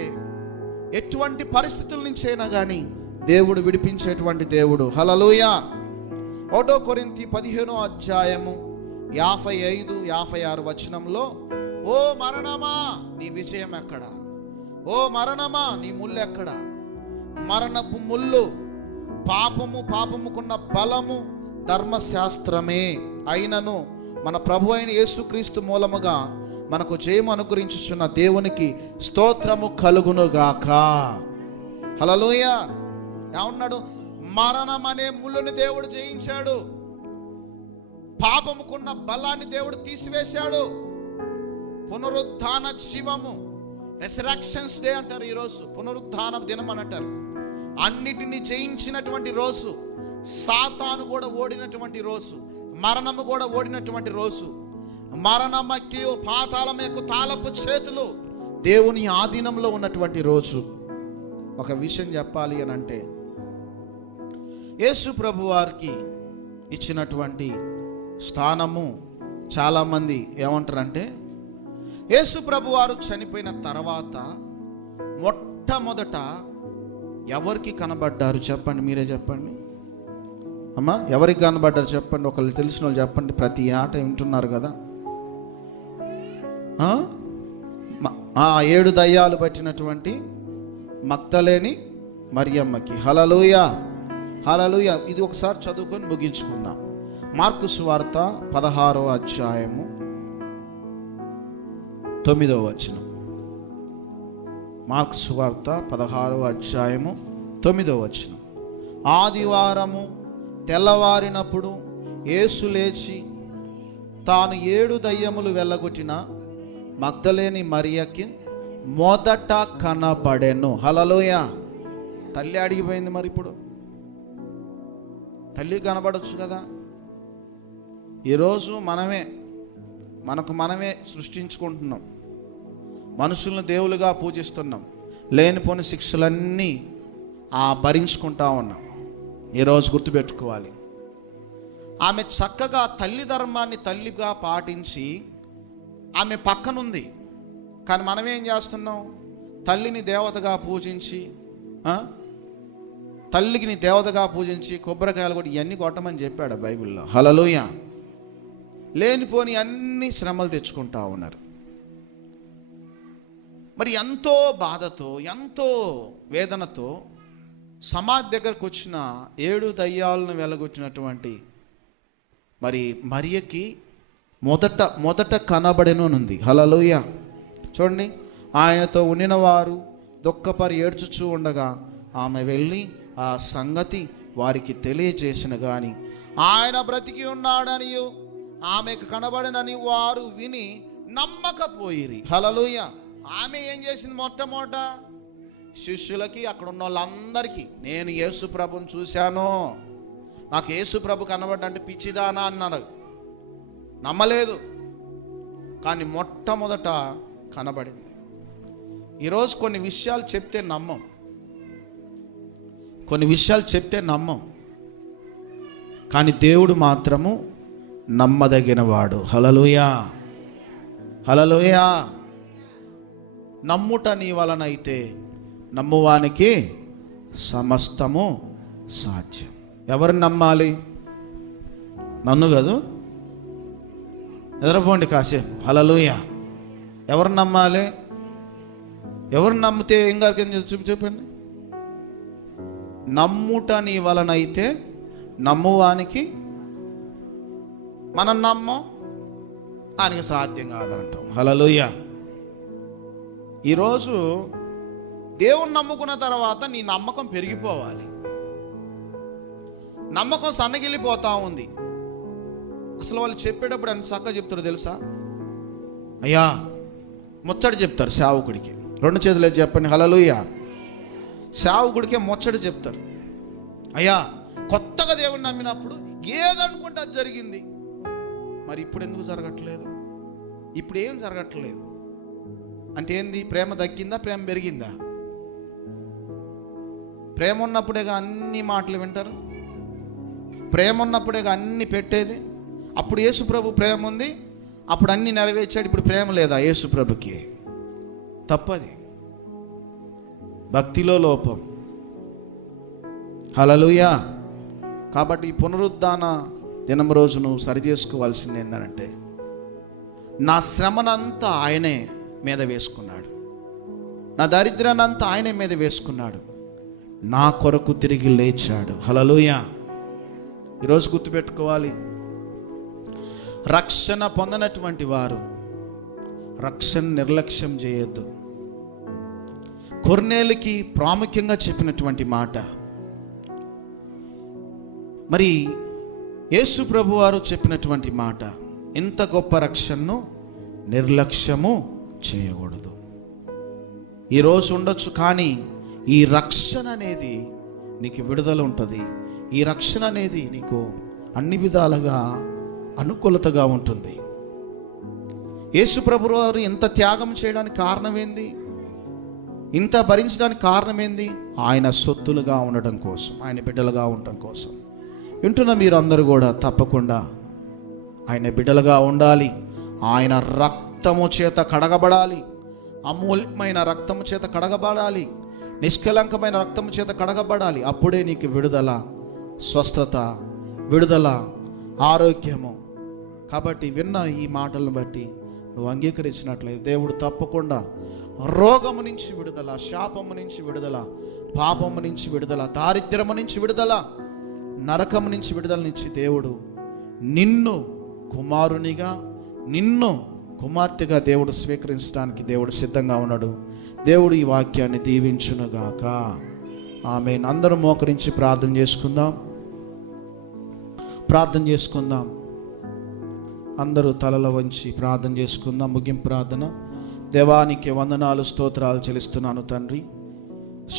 ఎటువంటి పరిస్థితుల నుంచైనా కానీ దేవుడు విడిపించేటువంటి దేవుడు. హల్లెలూయా. 1 కొరింథీ 15వ అధ్యాయము 55-56 వచనంలో, ఓ మరణమా నీ విజయం ఎక్కడ? ఓ మరణమా నీ ముళ్ళు ఎక్కడ? మరణపు ముళ్ళు పాపముకున్న బలము ధర్మశాస్త్రమే అయినను మన ప్రభు అయిన యేసుక్రీస్తు మూలముగా మనకు జయము అనుగ్రహించుచున్న దేవునికి స్తోత్రము కలుగునుగాక. హల్లెలూయా. ఏమన్నాడు? మరణం అనే ముళ్ళుని దేవుడు జయించాడు, పాపముకున్న బలాన్ని దేవుడు తీసివేశాడు. పునరుద్ధాన జీవము, రెసరెక్షన్స్ డే అంటారు ఈరోజు, పునరుద్ధాన దినం అని అంటారు. అన్నిటిని జయించినటువంటి రోజు, సాతాను కూడా ఓడినటువంటి రోజు, మరణము కూడా ఓడినటువంటి రోజు. మరణమకి పాతాళం యొక్క తాళపు చేతులు దేవుని ఆధీనంలో ఉన్నటువంటి రోజు. ఒక విషయం చెప్పాలి అని అంటే, యేసు ప్రభు వారికి ఇచ్చినటువంటి స్థానము చాలామంది ఏమంటారంటే, యేసు ప్రభు వారు చనిపోయిన తర్వాత మొట్టమొదట ఎవరికి కనబడ్డారు చెప్పండి, మీరే చెప్పండి అమ్మా. ఎవరికి కనబడ్డారు చెప్పండి, ఒకళ్ళు తెలిసిన వాళ్ళు చెప్పండి. ప్రతి ఆట వింటున్నారు కదా. 7 దయ్యాలు పట్టినటువంటి మగ్దలేని మరియమ్మకి. హల్లెలూయా, హల్లెలూయా. ఇది ఒకసారి చదువుకొని ముగించుకుందాం. మార్కు సువార్త 16వ అధ్యాయము 9వ వచనం. మార్కు సువార్త 16వ అధ్యాయము 9వ వచనం. ఆదివారము తెల్లవారినప్పుడు యేసు లేచి తాను 7 దయ్యములు వెళ్ళగొట్టిన మగ్దలేని మరియకి మొదట కనబడెను. హల్లెలూయా. తల్లి అడిగిపోయింది. మరి ఇప్పుడు తల్లి కనబడచ్చు కదా. ఈరోజు మనమే సృష్టించుకుంటున్నాం, మనుషులను దేవులుగా పూజిస్తున్నాం, లేనిపోని శిక్షలన్నీ భరించుకుంటా ఉన్నాం. ఈరోజు గుర్తుపెట్టుకోవాలి, ఆమె చక్కగా తల్లి ధర్మాన్ని తల్లిగా పాటించి ఆమె పక్కనుంది. కానీ మనమేం చేస్తున్నాం? తల్లిని దేవతగా పూజించి కొబ్బరికాయలు కూడా ఇవన్నీ కొట్టమని చెప్పాడు బైబిల్లో. హల్లెలూయా. లేనిపోని అన్ని శ్రమలు తెచ్చుకుంటా ఉన్నారు. మరి ఎంతో బాధతో ఎంతో వేదనతో సమాధి దగ్గరకు వచ్చిన 7 దయ్యాలను వెలగొట్టినటువంటి మరి మరియకి మొదట కనబడెను ఉంది. హల్లెలూయా. చూడండి, ఆయనతో ఉండిన వారు దుఃఖపరి ఏడ్చుచూ ఉండగా ఆమె వెళ్ళి ఆ సంగతి వారికి తెలియజేసిన గాని ఆయన బ్రతికి ఉన్నాడనియు ఆమెకు కనబడనని వారు విని నమ్మకపోయిరి. హల్లెలూయా. ఆమె ఏం చేసింది? మొట్టమొదట శిష్యులకి, అక్కడ ఉన్న వాళ్ళందరికీ, నేను యేసు ప్రభుని చూశాను, నాకు యేసు ప్రభు కనబడ్డంటే పిచ్చిదానా అన్నారు. నమ్మలేదు. కానీ మొట్టమొదట కనబడింది. ఈరోజు కొన్ని విషయాలు చెప్తే నమ్మం, కానీ దేవుడు మాత్రము నమ్మదగినవాడు. హల్లెలూయా, హల్లెలూయా. నమ్ముట నీ వలనైతే నమ్మువానికి సమస్తము సాధ్యం. ఎవరిని నమ్మాలి? నన్ను కాదు, ఎదరపోండి కాసేపు. హల్లెలూయా. ఎవరిని నమ్మాలి? ఎవరిని నమ్మితే ఏం గారికి చెప్పండి. నమ్ముట నీ వలనైతే నమ్మువానికి, మనం నమ్మం ఆయనకి సాధ్యం కాదంటాం. హల్లెలూయా. ఈరోజు దేవుని నమ్ముకున్న తర్వాత నీ నమ్మకం పెరిగిపోవాలి. నమ్మకం సన్నగిల్లిపోతా ఉంది. అసలు వాళ్ళు చెప్పేటప్పుడు ఎంత చక్కగా చెప్తారో తెలుసా? అయ్యా ముచ్చడి చెప్తారు సేవకుడికి. 2 చేతులు చెప్పండి. హల్లెలూయా. సేవకుడికే ముచ్చడి చెప్తారు. అయ్యా కొత్తగా దేవుని నమ్మినప్పుడు ఏదనుకుంటే అది జరిగింది. మరి ఇప్పుడు ఎందుకు జరగట్లేదు? ఇప్పుడు ఏం జరగట్లేదు అంటే ఏంది? ప్రేమ తగ్గిందా? ప్రేమ పెరిగిందా? ప్రేమ ఉన్నప్పుడేగా అన్ని మాటలు వింటారు, ప్రేమ ఉన్నప్పుడేగా అన్ని పెట్టేది. అప్పుడు యేసు ప్రభు ప్రేమ ఉంది, అప్పుడు అన్ని నెరవేర్చాడు. ఇప్పుడు ప్రేమ లేదా యేసు ప్రభుకి? తప్పది, భక్తిలో లోపం. హల్లెలూయా. కాబట్టి ఈ పునరుద్ధాన దినం రోజు నువ్వు సరి చేసుకోవాల్సింది ఏంటంటే, నా శ్రమనంతా ఆయనే మీద వేసుకున్నాడు, నా దరిద్రానంతా ఆయనే మీద వేసుకున్నాడు, నా కొరకు తిరిగి లేచాడు. హల్లెలూయా. ఈరోజు గుర్తుపెట్టుకోవాలి, రక్షణ పొందనటువంటి వారు రక్షణ నిర్లక్ష్యం చేయొద్దు. కొర్నేలుకి ప్రాముఖ్యంగా చెప్పినటువంటి మాట, మరి యేసు ప్రభు వారు చెప్పినటువంటి మాట, ఇంత గొప్ప రక్షణను నిర్లక్ష్యము చేయకూడదు. ఈరోజు ఉండొచ్చు, కానీ ఈ రక్షణ అనేది నీకు విడుదల ఉంటుంది. ఈ రక్షణ అనేది నీకు అన్ని విధాలుగా అనుకూలతగా ఉంటుంది. యేసు ప్రభు వారు ఇంత త్యాగం చేయడానికి కారణం ఏంది? ఇంత భరించడానికి కారణం ఏంది? ఆయన సొత్తులుగా ఉండడం కోసం, ఆయన బిడ్డలుగా ఉండటం కోసం. వింటున్న మీరు అందరూ కూడా తప్పకుండా ఆయన బిడ్డలుగా ఉండాలి. ఆయన రక్తము చేత కడగబడాలి, అమూల్యమైన రక్తము చేత కడగబడాలి, నిష్కలంకమైన రక్తము చేత కడగబడాలి. అప్పుడే నీకు విడుదల, స్వస్థత, విడుదల, ఆరోగ్యము. కాబట్టి విన్న ఈ మాటలను బట్టి నువ్వు అంగీకరించినట్లయితే దేవుడు తప్పకుండా రోగము నుంచి విడుదల, శాపము నుంచి విడుదల, పాపము నుంచి విడుదల, దారిద్ర్యము నుంచి విడుదల, నరకము నుంచి విడుదలనిచ్చి దేవుడు నిన్ను కుమారునిగా, నిన్ను కుమార్తెగా దేవుడు స్వీకరించడానికి దేవుడు సిద్ధంగా ఉన్నాడు. దేవుడు ఈ వాక్యాన్ని దీవించునుగాక. ఆమేన్. అందరూ మోకరించి ప్రార్థన చేసుకుందాం. అందరూ తలల వంచి ప్రార్థన చేసుకుందాం. ముగింపు ప్రార్థన. దేవానికి వందనాలు, స్తోత్రాలు చెల్లిస్తున్నాను తండ్రి.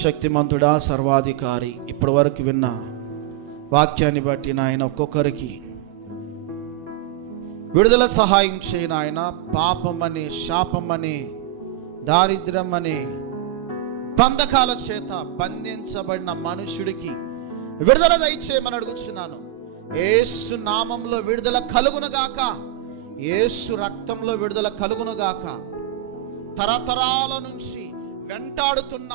శక్తిమంతుడా, సర్వాధికారి, ఇప్పటి వరకు విన్న వాక్యాన్ని బట్టి నాయన ఒక్కొక్కరికి విడుదల సహాయం చేయను ఆయన. పాపమని, శాపమని, దారిద్ర్యమని బంధకాల చేత బంధించబడిన మనుషుడికి విడుదల దయచేయమని అడుగుచున్నాను. యేసు నామంలో విడుదల కలుగునుగాక. యేసు రక్తంలో విడుదల కలుగునుగాక. తరతరాల నుంచి వెంటాడుతున్న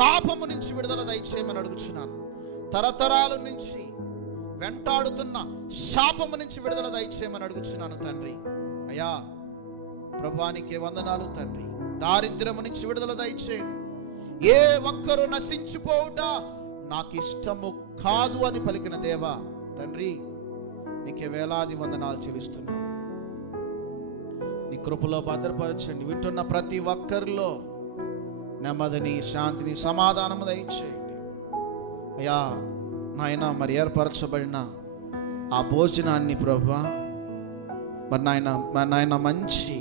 పాపము నుంచి విడుదల దయచేయమని అడుగుచున్నాను. తరతరాల నుంచి వెంటాడుతున్న శాపము నుంచి విడుదల దయచేయమని అడుగుచున్నాను తండ్రి. అయ్యా ప్రభువానికి వందనాలు తండ్రి. దారిద్ర్యము నుంచి విడుదల దయచేయండి. ఏ ఒక్కరూ నశించిపోవుట నాకు ఇష్టము కాదు అని పలికిన దేవా తండ్రి, నీకే వేలాది వందనాలు చెల్లిస్తున్నాను. నీ కృపలో భద్రపరచండి. వింటున్న ప్రతి ఒక్కరిలో నెమ్మదిని, శాంతిని, సమాధానము దయచేయండి. అయ్యా నాయన మరి ఏర్పరచబడిన ఆ భోజనాన్ని ప్రభువా మరి నాయన మంచి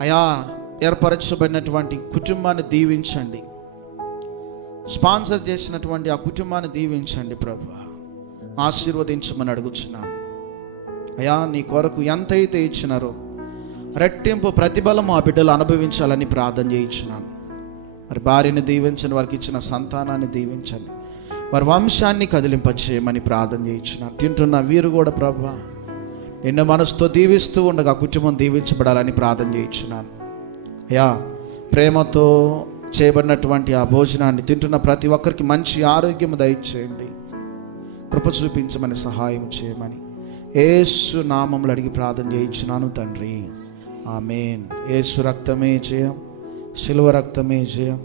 అయా ఏర్పరచబడినటువంటి కుటుంబాన్ని దీవించండి. స్పాన్సర్ చేసినటువంటి ఆ కుటుంబాన్ని దీవించండి ప్రభువా. ఆశీర్వదించమని అడుగుచున్నాను. అయా నీ కొరకు ఎంతైతే ఇచ్చినారో రెట్టింపు ప్రతిఫలం ఆ బిడ్డలు అనుభవించాలని ప్రార్థన చేయించున్నాను. మరి భార్యని దీవించండి, వారికి ఇచ్చిన సంతానాన్ని దీవించండి, వారి వంశాన్ని కదిలింపచేయమని ప్రార్థన చేయించున్నాను. తింటున్న వీరు కూడా ప్రభువా నిన్ను మనసుతో దీవిస్తూ ఉండగా కుటుంబం దీవించబడాలని ప్రార్థన చేయించున్నాను. అయ్యా ప్రేమతో చేయబడినటువంటి ఆ భోజనాన్ని తింటున్న ప్రతి ఒక్కరికి మంచి ఆరోగ్యం దయచేయండి, కృప చూపించమని సహాయం చేయమని యేసు నామములో అడిగి ప్రార్థన చేయించున్నాను తండ్రి. ఆమేన్. యేసు రక్తమే జయం, శిలువ రక్తమే జయం.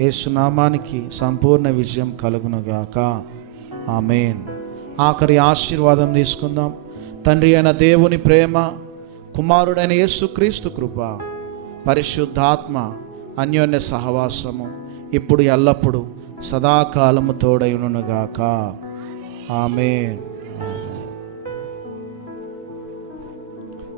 యేసు నామానికి సంపూర్ణ విజయం కలుగునుగాక. ఆమేన్. ఆఖరి ఆశీర్వాదం తీసుకుందాం. తండ్రి అయిన దేవుని ప్రేమ, కుమారుడైన యేసుక్రీస్తు కృప, పరిశుద్ధాత్మ అన్యోన్య సహవాసము ఇప్పుడు ఎల్లప్పుడూ సదాకాలము తోడైయునుగాక. ఆమేన్.